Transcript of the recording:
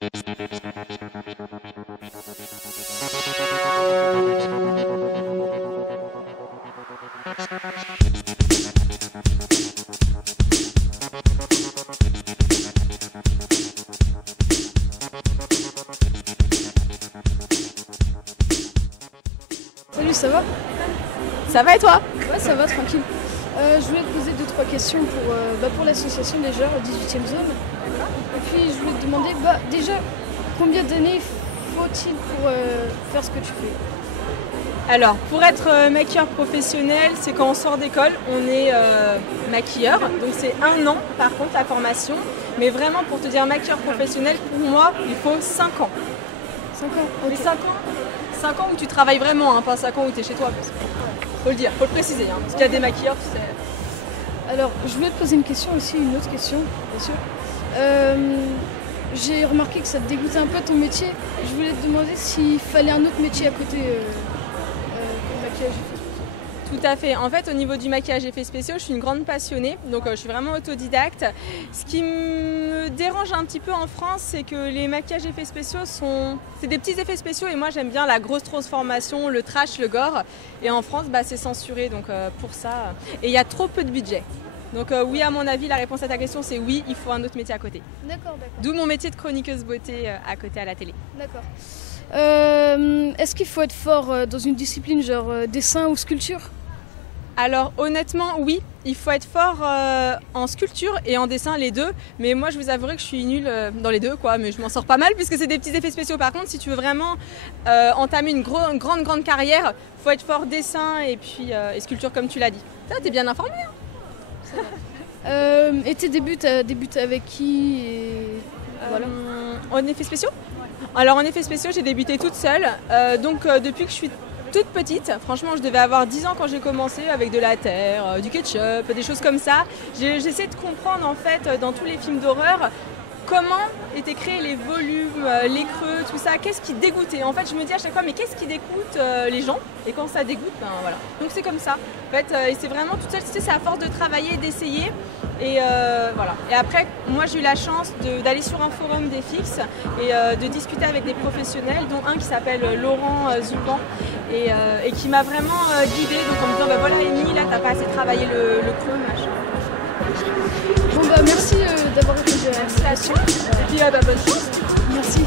Salut, ça va? Ça va et toi? Ouais, ça va, tranquille. Je voulais te poser 2-3 questions pour l'association déjà, au 18e zone. Et puis je voulais te demander, déjà, combien d'années faut-il pour faire ce que tu fais? Alors, pour être maquilleur professionnel, c'est quand on sort d'école, on est maquilleur. Donc c'est 1 an par contre la formation. Mais vraiment pour te dire maquilleur professionnel, pour moi, il faut 5 ans. 5 ans, Mais ok. 5 ans où tu travailles vraiment, hein, pas 5 ans où tu es chez toi. Faut le dire, faut le préciser. Hein, parce qu'il y a des maquilleurs, tu sais. Alors, je voulais te poser une question aussi, une autre question, bien sûr. J'ai remarqué que ça te dégoûtait un peu ton métier. Je voulais te demander s'il fallait un autre métier à côté que le maquillage. Tout à fait. En fait, au niveau du maquillage effets spéciaux, je suis une grande passionnée, donc je suis vraiment autodidacte. Ce qui me dérange un petit peu en France, c'est que les maquillages effets spéciaux c'est des petits effets spéciaux et moi j'aime bien la grosse transformation, le trash, le gore. Et en France, c'est censuré, donc pour ça. Et il y a trop peu de budget. Donc oui, à mon avis, la réponse à ta question, c'est oui, il faut un autre métier à côté. D'accord. D'où mon métier de chroniqueuse beauté à côté à la télé. D'accord. Est-ce qu'il faut être fort dans une discipline genre dessin ou sculpture? Alors honnêtement oui, il faut être fort en sculpture et en dessin, les deux. Mais moi je vous avouerai que je suis nulle dans les deux quoi, mais je m'en sors pas mal puisque c'est des petits effets spéciaux. Par contre si tu veux vraiment entamer une grande carrière, il faut être fort dessin et puis et sculpture comme tu l'as dit. T'es bien informée hein. Et tes débuts, t'as débuté avec qui et... Voilà. En effets spéciaux? Alors en effets spéciaux j'ai débuté toute seule, donc depuis que je suis toute petite, franchement je devais avoir 10 ans quand j'ai commencé avec de la terre, du ketchup, des choses comme ça. J'essaie de comprendre en fait dans tous les films d'horreur comment étaient créés les volumes, les creux, tout ça, qu'est-ce qui dégoûtait. En fait je me dis à chaque fois mais qu'est-ce qui dégoûte les gens et quand ça dégoûte, voilà. Donc c'est comme ça. En fait, et c'est vraiment toute seule, c'est à force de travailler, d'essayer. Et voilà. Et après, moi j'ai eu la chance d'aller sur un forum des fixes et de discuter avec des professionnels, dont un qui s'appelle Laurent Zupan et qui m'a vraiment guidée. Donc en me disant, voilà Émilie, là t'as pas assez travaillé le creux, machin. Bon merci d'avoir répondu à la question. Et puis bonne chance. Merci.